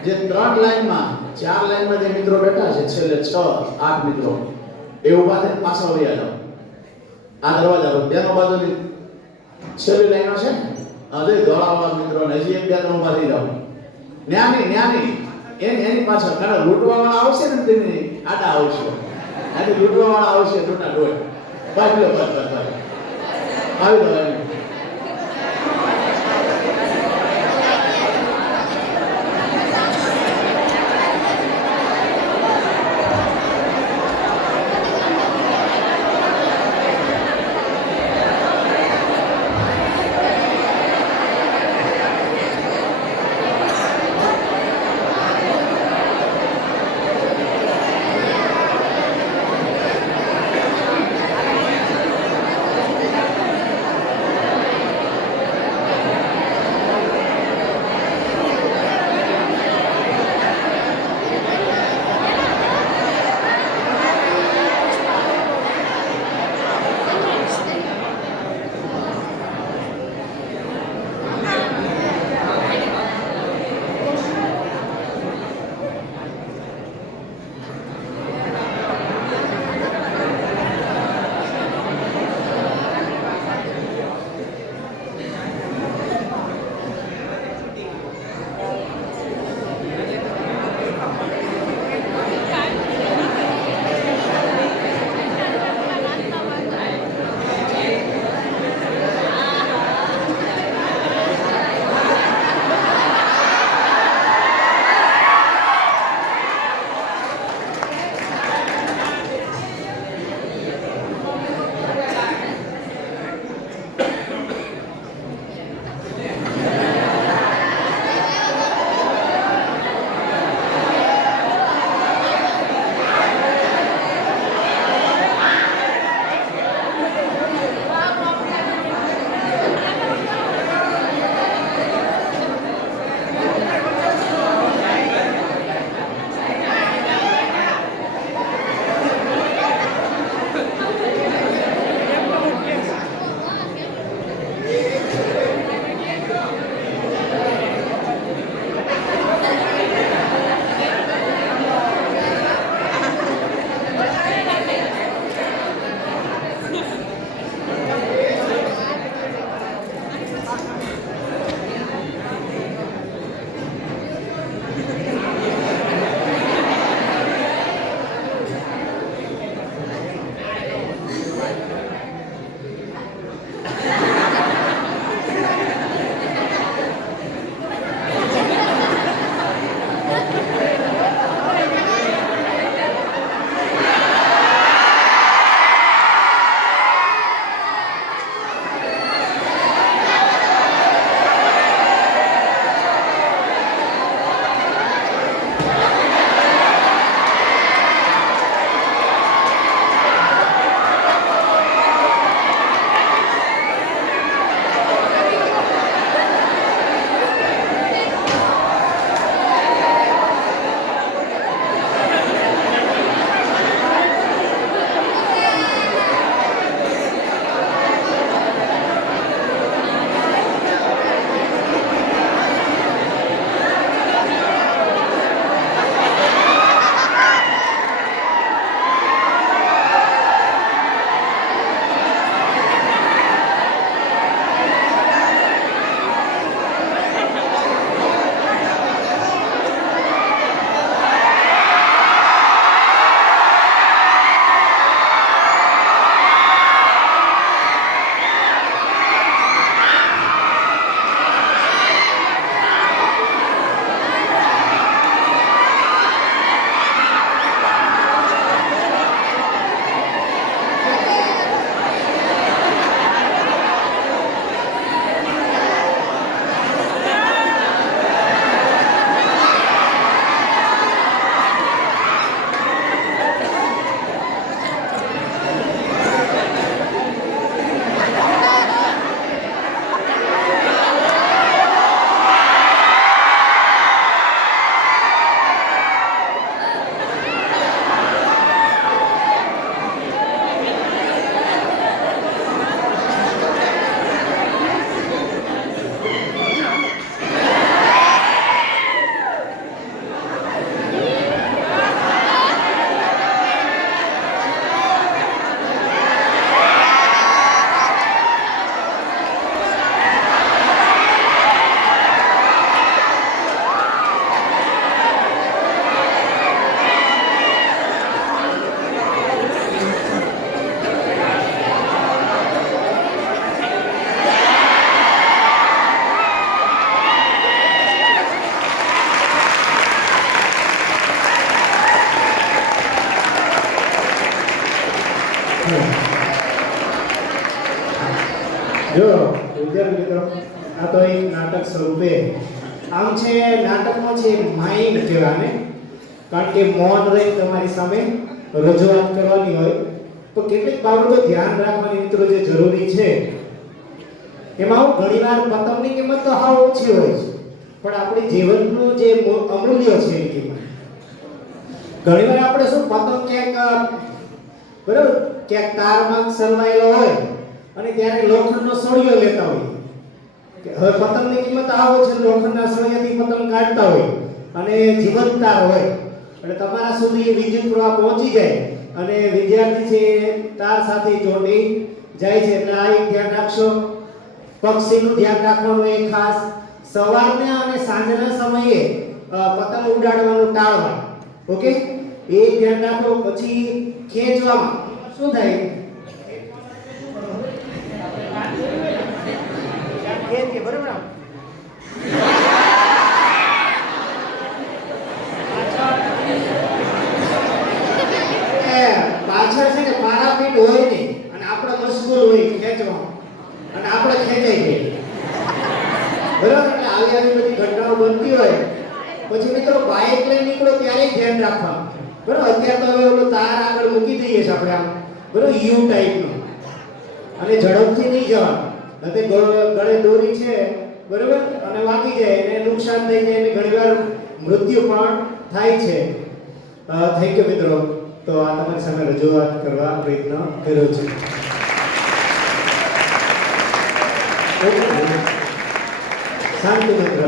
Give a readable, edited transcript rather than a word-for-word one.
જે 3 લાઈનમાં 4 લાઈનમાં જે મિત્રો બેઠા છે છેલ્લે 6 8 મિત્રો એ ઊભા થઈને પાછા વળી આવ્યા આ દરવાજા પર બેનો બાજુની છેલ્લી લાઈનો છે ને અરે દોડાવાળા મિત્રો ને હજી એક બે ત્રણ ઊભા થઈ જાવ ન્યાની એની પાછળ કારણ લૂંટવાવાળા આવશે ને તેની આડા આવશે આથી લૂંટવાવાળા આવશે ટોટા ડોય બાજુ બસ આવી દો વિદ્યાર્થી મિત્રો, આ તો એક નાટક સ્વરૂપે આમ છે, નાટકમાં છે માઇન્ડ કહેવાને, કારણ કે મૌન રહી તમારી સામે રજૂઆત કરવાની હોય તો કેટલીક બાબતો ધ્યાન રાખવાની મિત્રો જે જરૂરી છે. એમાં હું ઘણીવાર પતંગની કિંમત તો હાવ ઓછી હોય છે, પણ આપણી જીવનનું જે અમૂલ્ય છે એની કિંમત. ઘણીવાર આપણે શું પતંગ ક્યાંક બરાબર ક્યાંક તારમાં સરવાયેલો હોય અને ત્યારે લોખંડનો સળિયો લેતા હોય. હવે પતંગની કિંમત આવો છે, લોખંડના સળિયાથી પતંગ કાઢતા હોય અને જીવંત તાર હોય એટલે તમારા સુધી વિદ્યુત પ્રવાહ પહોંચી જાય અને વિદ્યાર્થી છે તાર સાથે જોડી જાય છે. એટલે આ એક ધ્યાન રાખશો. પક્ષીનું ધ્યાન રાખવાનું એક ખાસ, સવારના અને સાંજના સમયે પતંગ ઉડાડવાનું ટાળવાનું. ઓકે, એ ધ્યાન રાખો. પછી ખેંચવામાં શું થાય? ખેંચીએ બરાબર. પાછળ છે ને પારાપીટ હોય ને અને આપણે મશગુલ હોય ખેંચવામાં અને આપણે ખેંચાઈ જઈએ બરાબર. એટલે આવી બધી ઘટનાઓ બનતી હોય પછી મિત્રો બાઇક લઈને નીકળો ત્યારે ધ્યાન રાખવાનું બરાબર. અત્યારે તો હવે ઓલો તાર આગળ મૂકી દઈએ છીએ આપણે આમ બરાબર, યુ ટાઈપનો, અને ઝડપથી નહીં જવાનું. નથી ગળે દોરી છે બરાબર અને વાગી જાય એને નુકસાન થઈ જાય અને ઘણીવાર મૃત્યુ પણ થાય છે. થેન્ક યુ મિત્રો. તો આ તમારી સામે રજૂઆત કરવા પ્રયત્ન કર્યો છે. શાંતિ મિત્ર.